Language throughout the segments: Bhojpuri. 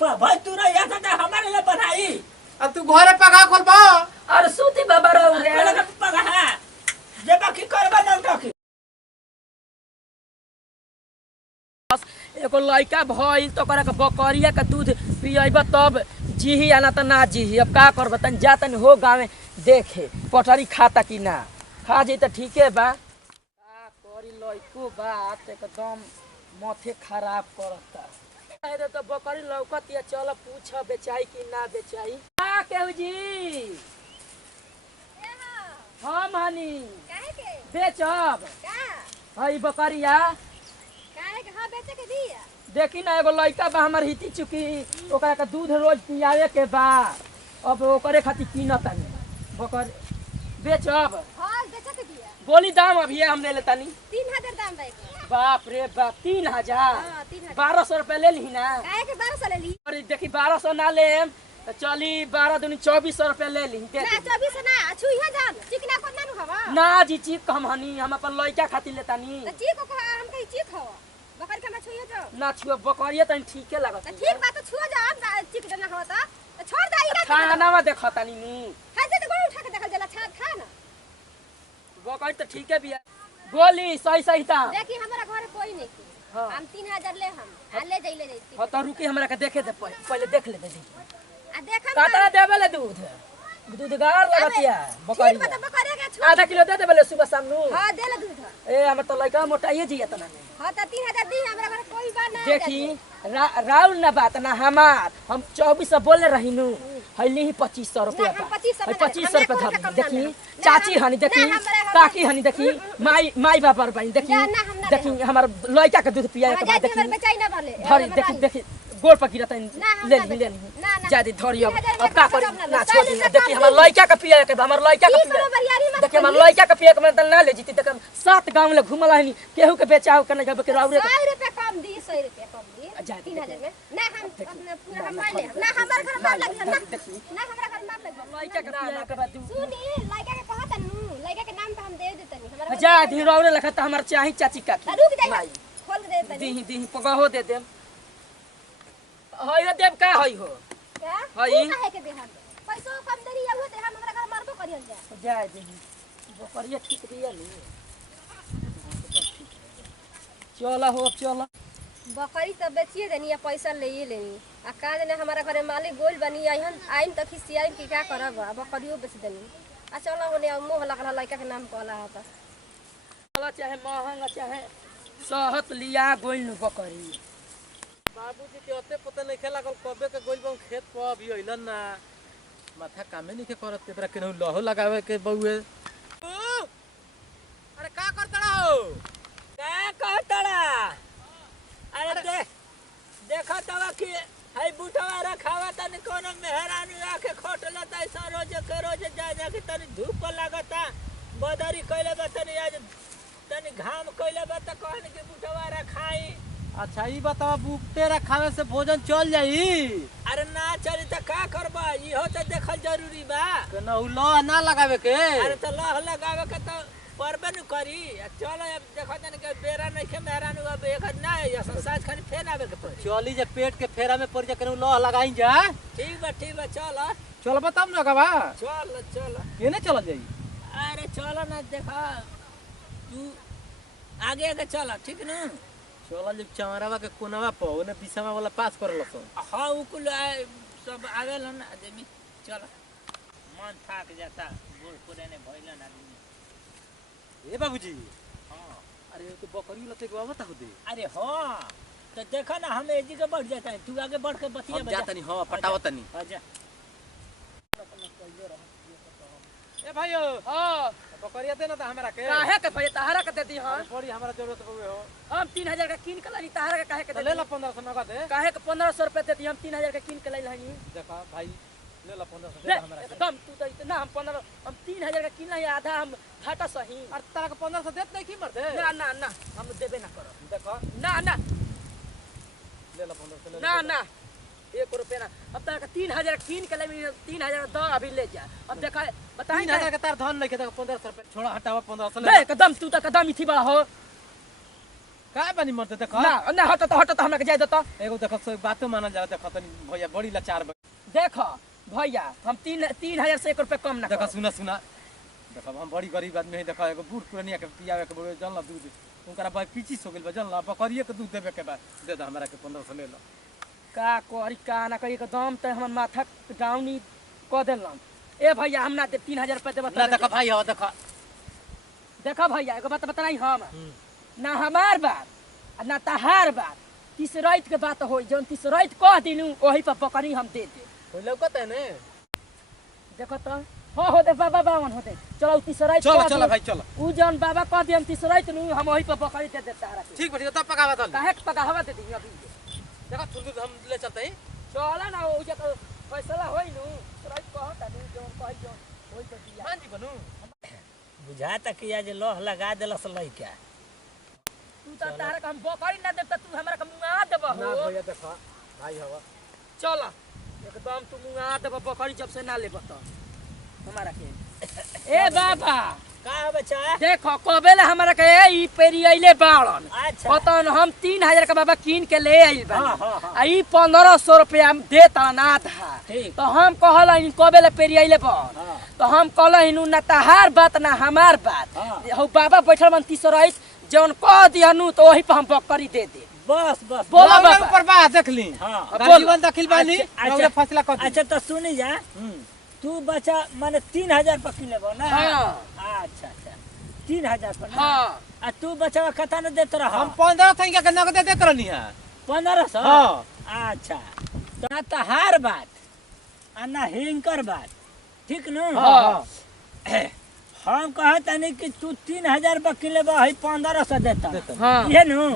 पर भाई तू ना यहाँ था हमारे लिए बनाई अब तू घरे पका खोल पा और सूती बाबा रहो रे पहले का पका है जे बाकी करबा ना उठा एगो लड़का भइल तो करे के बकरिया के दूध पियब तब जीही आना त ना जीही। अब का करब तन जा तन हो गाँव देखे पटरी खाता कि ना खा जाई त ठीके बा। का करी लइको बात एकदम माथे खराब करता है तो बकरी लौकत या चल पूछ बेचाई कि ना बेचाई। का केहू जी हम हनी काहे के बेचब का हई बकरिया काहे के हां बेचे के दिया देखी ना एगो लड़का बा हमर हिती चुकी ओकरा के दूध रोज पियावे के बा। अब ओकरे खातिर कीनत तानी बकर बेचब हां बेचे के दिया बोली दाम अभी हम ले लेतानी 3000 दाम बा एक बाप रे बाप 3000 हां 3000 1200 रुपए ले ली ना। काहे के 1200 ले ली अरे देखी 1200 ना लेम तो चली 12 दूनी 2400 रुपए ले ली दे ना 24 ना छुइहा जान चिकना को ना हवा ना जी चीक हम हनी हम अपन लड़का खातिर लेतानी त चीक को हम कहि चीक हवा बकरी के मैं छुइहा जा ना छुआ बकरिया तनी ठीके लागत त ठीक बात छुआ जा चिक ना हवा त छोड़ दे ई ना खाना में देखतानी नी खाते तो गोड़ उठा के देखल जाला छा खा ना बकरी तो ठीके बिया बोली सही सही ता देखी हमरा घर कोई नहीं की हाँ। हम 3000 ले हम ले जाई हो तो रुकी हमरा के देखे दे पहले देख ले दे आ देखम काटा देबे ले दूध दूधगार लगतिया बकरी ठीक बता बकरी के छुआ आधा किलो दे देबे ले सुबह शाम नु। हां दे ले दूध ए हमर तो लइका मोटाइए जिया तना ने हां त 3000 दी हमरा घर कोई बा ना देखी राउल ना बात ना हमार हम 2400 बोले रहिनु हइली ही 2500 रुपया ना, हम का 2500 2500 रुपया हम धर कम देखी ना चाची हनी देखी ना, हमरा- काकी हनी देखी माई बाप बनी देखी ना, ना, हम ना देखी हमर लइका के दूध पिया के बाद देखी देखी बेचाई ना भले धरी देखी देखी गोड़ पर गिरत ना, हम ले ना ली बेच- ना, ना। जादी धरी अब 3000 अब का में करी कम ना ना लो, छोड़ 40 दी से देखी कम हमर दी। लइका के पिया के हमर लइका के की पिया करो बरियारी मत देखी हमर करी। लइका के पिया के मैं ना ले जीती देखम 7 गांव में घुमला हनी केहू के बेचाव करने जब के राउरे 100 रुपया कम दी 100 रुपया कम दी जा, 3000 में ना हम अपने पूरा हम ना, मान ले ना, ना हमार घर मार लग ना देखी ना हमरा घर मार लग लइका के पिया के बाद सुनी लड़का के कहत नु लड़का के नाम पे हम दे देतनी हमरा जा धी राउरे लखत हमर चाही चाची का रुक जाई खोल के दे देतनी दी पगहो दे देम हई देव का हई हो क्या हई। तू काहे के दे हम पैसा कम देरी या होते हम हमरा घर मारबो करियन जा जाए दी बकरिया ठीक दिया नी चला हो चला बकरी सब बेचिए देनी या पैसा ले लेनी आ का देने हमारा घरे मालिक गोल बनी आइन आइन तक खिसियाइन की का करब आ बकरियो बेच देनी आ चलो ओने मोह लगला लड़का के नाम कहला होता चला चाहे महंगा चाहे सहत लिया गोइल नु बकरी बाबूजी के ओते पता नहीं खेला कल कबे के गोइल बम खेत पर अभी अइलन ना माथा कामे नहीं के करत तेरा केनहु लहो लगावे के बउए अरे का करतड़ा हो का कहतड़ा अरे देखा तवा कि हई बुटवा रखावा तनी कोनो मेहरानी आके खोटला त ऐसा रोज के रोज जा के तनी धूप लागता बदरी कइले बा तनी आज तनी घाम कइले बा त कहन के बुटवा रखाई। अच्छा ई बतावा बुकते रखावे से भोजन चल जाई अरे ना चली त का करबा इहो त देखल जरूरी बा। केनहु लह ना लगावे के अरे त लह लगावे के त परबे न करी चल अब देखो तनी के बेरा नहीं के मेहरानी अब एक ना साज खानी फेन आवे के पड़ी। चली जे पेट के फेरा में पड़ जा केनहु लह लगाई जा ठीक बा चल चल बताम ना गवा चल केने चल जाई अरे चलो ना देखा तू आगे के चल ठीक न चल जब चमरावा के कोनवा पर ओने बिसमा वाला पास करल सो हाँ उकुल सब आवेल न आदमी चल मन थाक जाता गोड़ पुराने भइलन आदमी। ए बाबूजी हाँ अरे तो बकरी लते के बाबा हो दे अरे हाँ तो देखा ना हम एजी के बढ़ जाता है तू आगे बढ़ के बतिया हम जातनी हां पटावतनी जा ए भाइयो हां बकरिया दे ना त हमरा के काहे के भई तहरा के दे दी हां बड़ी हमरा जरूरत पवे हो हम 3000 का कीन के लाई तहरा के काहे के दे ले ला 1500 नगद दे काहे के 1500 रुपए दे दी हम 3000 का कीन के लाई हई देखा भाई ले ला 1500 दे ले हमरा के एकदम तू तो इतना हम 15 हम 3000 का कीन लाई आधा हम घाटा सही अरे तारा के 1500 देत नहीं की मर दे ना ना ना हम देबे ना करो देखा ना ना ले ला 1500 ले ना ना 1 रुपया ना अब तक 3000 कीन के लाई 3000 दो अभी ले जा अब देखा बताई 3000 के तार धन नहीं के 1500 रुपए छोड़ा हटावा 1500 ले ले एकदम तू तो एकदम इथी बड़ा हो का बनी मरते देख ना ना हट तो हमरा के जाय देता एगो देख सो बातो मानल जाला देख तनी भैया बड़ी लाचार देखो भैया हम 3000 से 1 रुपया कम ना देख करब। सुना देख हम बड़ी गरीब आदमी है देख एगो बूढ़ पुरानिया के पियावे के बोले जानला दूध उनकरा भाई पीचिस हो गेल बा जानला बकरिए के दूध देवे के बा दे द हमरा के 1500 ले लो का करी का ना करी के दाम त हमर माथा डाउनी क देलम। ए भैया हम ना दे 3000 रुपया देब ना देख भाई हो देख देखो भैया एगो बात बताई हम ना हमार बात आ ना तहार बात तीसरैत के बात होई जौन तीसरैत कह दिनु ओही पर बकरी हम दे दे कोई लौकत है ने देखो तो हो दे बाबा बावन होते चलो तीसरैत चलो चलो भाई चलो उ जौन बाबा कह दे हम तीसरैत नु हम ओही पर बकरी दे दे तारा के ठीक बा तब पकावा दल काहे के पकावा दे दी अभी देखो तुरंत हम ले चलते हैं चला ना ओ जे तो फैसला होई नु तीसरैत कहता नु जौन कहि जौन ओही पर दिया मान जी बनू बुझाता कि आज लोह लगा देलस लइका। तू त तारा के हम बकरी ना देब त तू हमरा के मुंगा देब ना हो भैया देख भाई हवा चल एकदम तू मुंगा देब बकरी जब से ना लेब त हमारा के ए बाबा का है बच्चा? देखो कबेला हमरा के ई पेरी आइले बाड़न अच्छा पतन हम 3000 का बाबा कीन के ले आइल हाँ, बानी हाँ, हाँ। आ ई 1500 रुपया दे तना था ठीक। तो हम कहला इन कबेला पेरी आइले बाड़ हाँ। तो हम कहला इन ना तहार बात ना हमार बात हाँ। हो बाबा बैठल मन तीसरैत जौन कह दिहनु तो वही पर हम बकरी दे दे बस बस बोला बोला बाबा। ऊपर बात देख ली हाँ। तार जीवन दाखिल बानी अच्छा, रौरे फैसला कर दी अच्छा तो सुनी जा तू बच्चा माने 3000 पर किनेबो ना? हाँ। अच्छा 3000 पर ना? हाँ। आ तू बच्चा कथा न देत रह? हम 15 तक के नगद दे करनी है 1500? हाँ। अच्छा तो ना तहार बात आ ना हिंकर बात ठीक न? हाँ। हम कहतनी कि तू 3000 पर किनेबो है 1500 देता हाँ। ये नु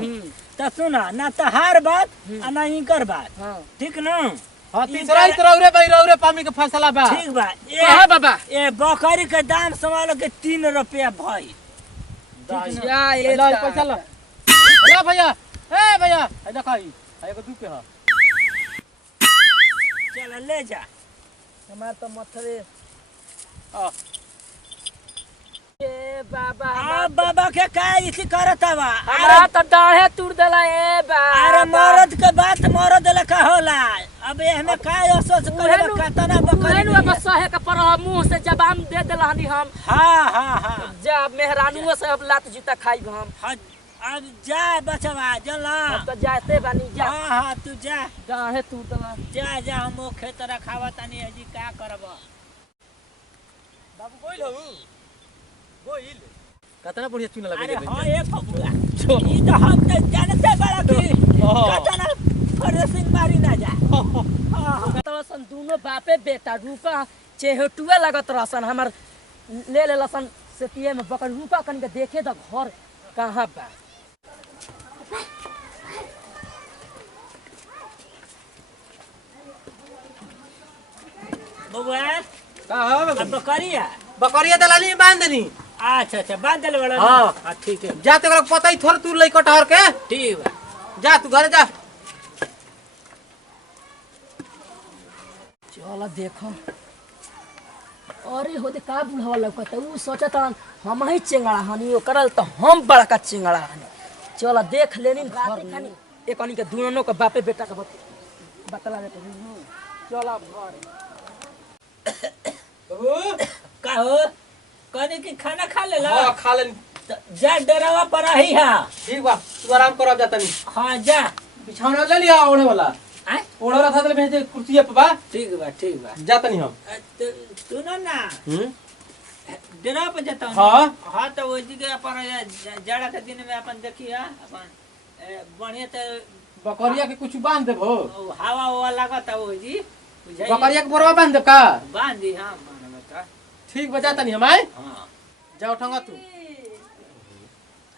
तो सुना ना तहार बात आ ना हिंकर बात हाँ। ठीक न? हां तीसरा ही रौरे भाई रौरे पामी के फैसला बा ठीक बा कहा बाबा ए बकरी के दाम समझ के 3 रुपया भाई या ये ला पैसा ला ला भैया ए भैया ए देखा ई एगो दू के हां चल ले जा हमार तो मथरे आ ए बाबा आ बाबा के का इसी करत बा हमरा तो डाहे तुर देला ए बाबा अरे मरद के बात मरद लखा होला अब हमें का अफसोस करे कतना बकरी उहेनु अब सहे के पर मुंह से जबान दे देला हनी हम हां जब मेहरानुओ से अब लात जूता खाइब हम अब जा बचवा चला अब तो जाते बानी जा हां तू जा डाहे तुर देला जा हम खेत रखावा तनी हजी का करब बाबू कोइल हूं कोइल कतना बढ़िया चुना लगे अरे दे हां ए फबुआ ई तो हम तो जानते बड़ा की कतना फरसिंग मारी ना जा हां तो सन दोनों बापे बेटा रूपा चेहटुआ लगत रहसन हमर ले ले लसन से पिए में बकर रूपा कन के देखे द घर कहां बा बबुआ का हो अब बकरिया बकरिया दलाली में बांध देनी अच्छा बांध देले बड़ा हाँ। हां ठीक है जा तेरा पता ही थोड़ तू लइका ठहर के ठीक बा जा तू घर जा चल देखो अरे होदे का बुढ़वा लौकत उ सोचत हम ही चेंगड़ा हनी ओ करल तो हम बड़का चेंगड़ा हनी चल देख लेनी घर खानी एकनी के दोनों के बापे बेटा के बतला देते चल अब घर बाबू का हो कहने की खाना खा लेला हां खा लेनी जा डरावा पर ही हां ठीक बा तू आराम कर अब जा तनी हां जा बिछौना ले लिया ओढ़े वाला आय ओढ़े वाला था तो भेज दे कुर्सी पे बा ठीक बा जा तनी हम तू ना डरा पे जाता हूं हाँ। हां तो वो जी के अपन जाड़ा के दिन में अपन देखिया अपन बढ़िया तो बकरिया के कुछ बांध देबो हवा वो लगता वो जी बुझाई बकरिया के बोरवा बांध देब का बांध दी हां मानो का ठीक बजा तनी हम आए हां जाओ ठंगा तू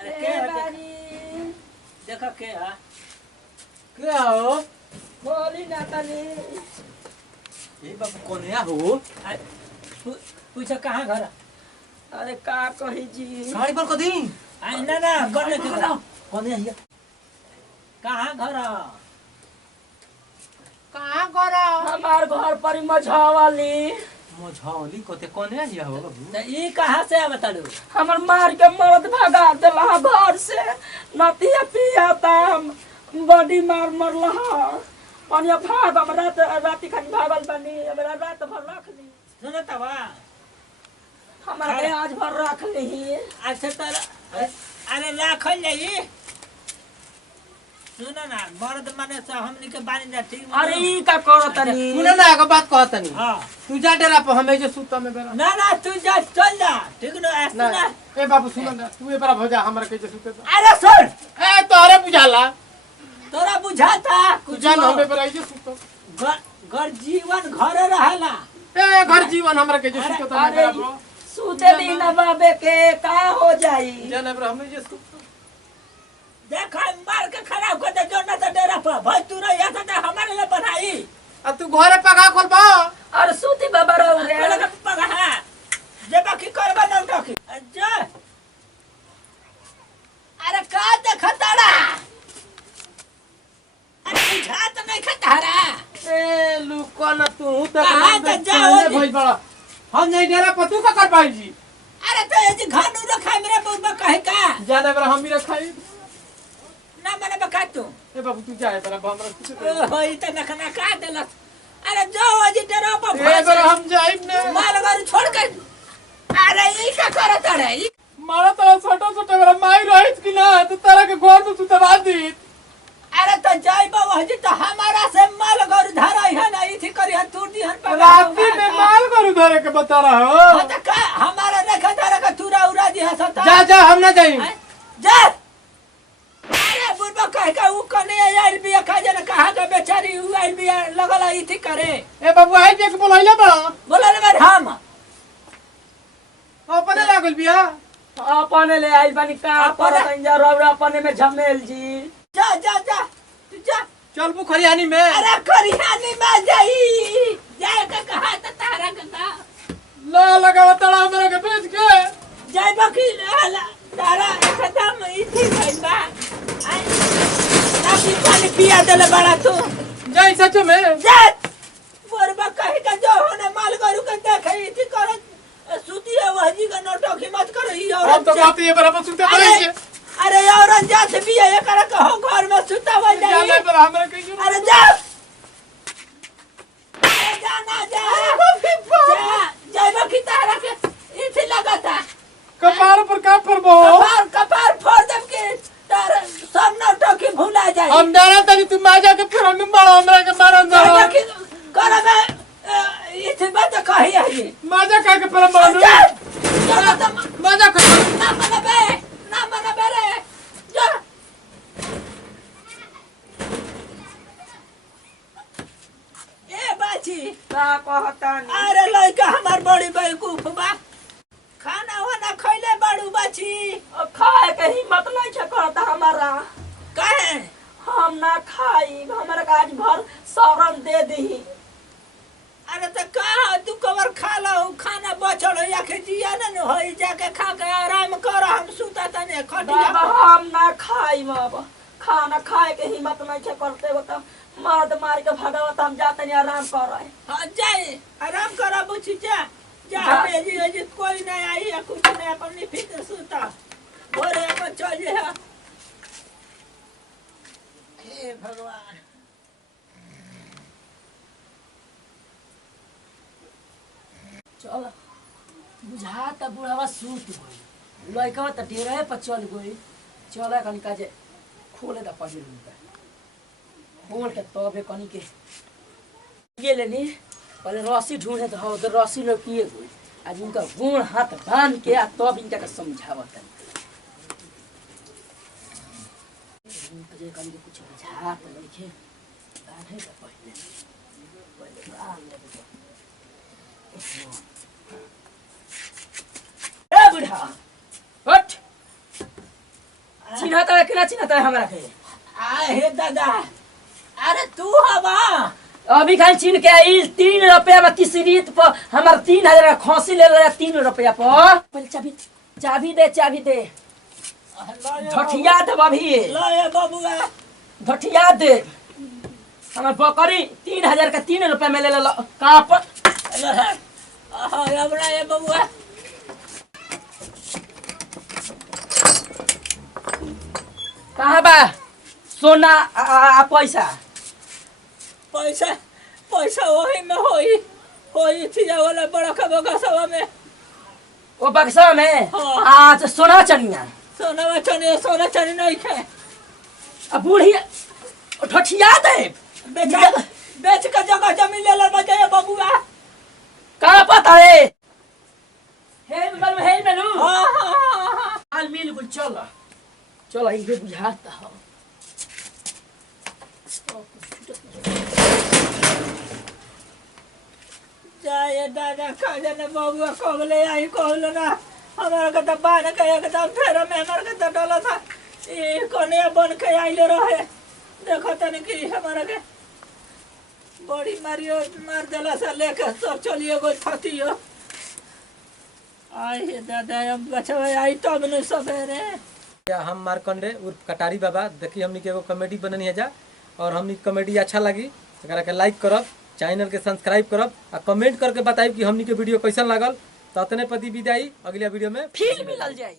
अरे के है देखो के है क्या हो बोली ना तनी ए बाबू कोनिया हो पूछो कहाँ घर अरे का कही जी साड़ी पर कदी आई ना करने के कोनिया हिया कहाँ घर कहां करा हमार घर पर मझावाली मझौली कोते कोने आइया हो बाबू तो ई कहाँ से आ बताड़ू हमर मार के मर्द भगा देला घर से नतिया पिया ताम बॉडी मार मरला पनिया भाग हम राती खानी भागल बनी हमरा रात भर रख ली सुनो तवा हमरा के आज भर रख ली अच्छा तर अरे राखल जाई सुनो ना मर्द माने से हमनी के बानी जा ठीक अरे ई का करो तनी सुन ना एगो बात कहतनी हां तू जा डेरा पर हमें जे सुत में बेरा ना ना तू जा चल जा ठीक न ऐसा ना ए बाबू सुन ना तू ए बरा भजा हमरा के जे सुते अरे सुन ए तोरे बुझाला तोरा बुझाता कुछ जान हमें बरा जे सुत घर जीवन घरे रहला ए घर जीवन हमरा के जे सुते त अरे सुते दिन बाबे के का हो जाई जाने बरा हमें जे सुत देखा मार के खराब कर दे जो ना तो डेरा पर भाई तू ना यहाँ तो हमारे लिए बनाई आ तू घरे पगा खोल बा अरे सूती बाबा रहो रे बोले का पगा है जे बाकी करबा ना उठाकी जे अरे का देखा तारा अरे बुझा तो नहीं खतारा ए लुको ना तू तो कहाँ तो जाओ जी? भइल बड़ा हम नहीं डेरा पर तू का कर पाई जी अरे तो ये जी घानू रखा मेरे बुढ़बा कहे का जाने बरा हम भी रखाई ना मैंने बका तू ए बाबू तू जाए बरा हमरा सुते होई तो नखना का देलस अरे जो अजी डेरा पर ए बरा हम जाइब ने माल घर छोड़ कर अरे ई का करत रे ई मारा तो छोटा छोटा बरा माई रहित कि ना तो तारा के घर में सुतवा दी अरे तो जाई बाबा जी तो हमारा से माल घर धराई है ना इथी करी हन तूर दी हन पगा राती में माल करू धरे के बता रहा हो हाँ तो का हमारा देखा धरे का तूरा उड़ा दी है सता जा जा हम ना जाई जा अरे बुढ़बा कह का ऊ कने आइल बिया का जने कहा के बेचारी ऊ आइल बिया लगला इथी करे ए बाबू आई जे के बोलैले बड़ा बोला ले बार हम अपने लागल बिया अपने ले आई बनी का अपने- पर जा रौरा अपने में झमेल जी जा जा जा तू जा चल बुखरियानी में अरे करियानी में जाई जाए का कहा त तारा का का ला लगावा तड़ा हमरा के बेच के जाई बाकी ला तारा एकदम इथी गइल बा आई ताकि पानी पिया देले बड़ा तू जाई सच में जा बुढ़बा कहे का जो होने माल गरु के देखे इथी करत सुती है वही का नोटोकी मत करो ई और हम तो बात ये बराबर सुते पड़े अरे अरे औरत जात भी है कर कहो घर में सुता हुआ जाने जाई पर हमरा के अरे जा अरे जा ना जा जाइबा की तारा के इथे लगाता कपार पर का परबो कपार फोड़ दम के तारा सब नौटंकी भुला जाए हम डरा तनी तू माजा के फिर हम मारो हमरा के मारन दो जाइबा की कर में इथे बात कही है ये माजा का के पर मारो जा जा तो माजा का ना मना बे रे जा ए बाची का कहतानी अरे लड़का हमार बड़ी बेवकूफ बा खाना वाना खैले बड़ू बाची खाए के हिम्मत नहीं छे करता हमारा कहे हम ना खाई हमरा का आज भर शरण दे दी अरे तो कहा तू कबर खा लो खाना बचल या के जिया न होई जाके खा के आराम कर हम सुता तने खटिया बाबा हम ना खाई बाबा खाना खाए के हिम्मत नहीं छे करते हो तो मर्द मार के भगावत हम जाते नहीं आराम कर रहे हाँ जाए आराम कर बुझी जा जा जा। बेजी कोई नहीं आई या कुछ नहीं अपन फिक्र सुता भोरे अपन चल जे हे भगवान चल बुझाता बुढ़ावा सूत गई लड़का तो डेरे पर चल गई चल कनी का जे खोले दा पहिले लुका खोल के तबे कनी के ये लेनी पहले रस्सी ढूंढे तो हो तो रस्सी लोग किए गई आज इनका गुण हाथ बांध के आ तब इनका के समझावत है जे कनी के कुछ बुझात नहीं बांधे का पहिले पहिले बांध ले ए बुढ़ा हट चिन्हता है कि ना चिन्हता है हमारा के हे दादा अरे तू हवा अभी खाली चिन्ह के आई 3 रुपया में किसी रीत पर हमार 3000 का खोसी ले रहा 3 रुपया पर पहले चाबी दे ढठिया दे अभी लो बाबूआ ढठिया दे हमार बकरी 3000 का 3 रुपया में ले लो कहाँ पर हाँ अब ना ये बबुआ कहाँ बा सोना पैसा? पैसा पैसा वही में होई थी वाला बड़ा खबगा सवा में वो बक्सा में? हाँ। अच्छा सोना चनिया सोना चनी नहीं खे अब बूढ़ी ठठिया दे बेच के जगह जमीन ले ले बजाय बबुआ। कहाँ पता है? हे मेनू हाँ हाल मिल गुल चल ये बुझाता हो। जाए दादा का जाने बबुआ कगले आई कहलो ना हमारा के तो बान के एकदम फेर में हमार के तो डला था ये कोने बन के आइले रहे देखो तने कि हमारा के बड़ी मारियो मार देला से लेके सब चलिए गो फतियो आई हे दादा अब बचवा आई तब न सवेरे। हम मारकंडे उर्फ कटारी बाबा देखी हमनी के एगो कॉमेडी बननी है जा और हमनी कॉमेडी अच्छा लगी एकरा के लाइक करब चैनल के सब्सक्राइब करब आ कमेंट करके बताइब कि हमनी के वीडियो कैसन लागल। ततने पति विदाई अगला वीडियो में फिर मिलल जाई।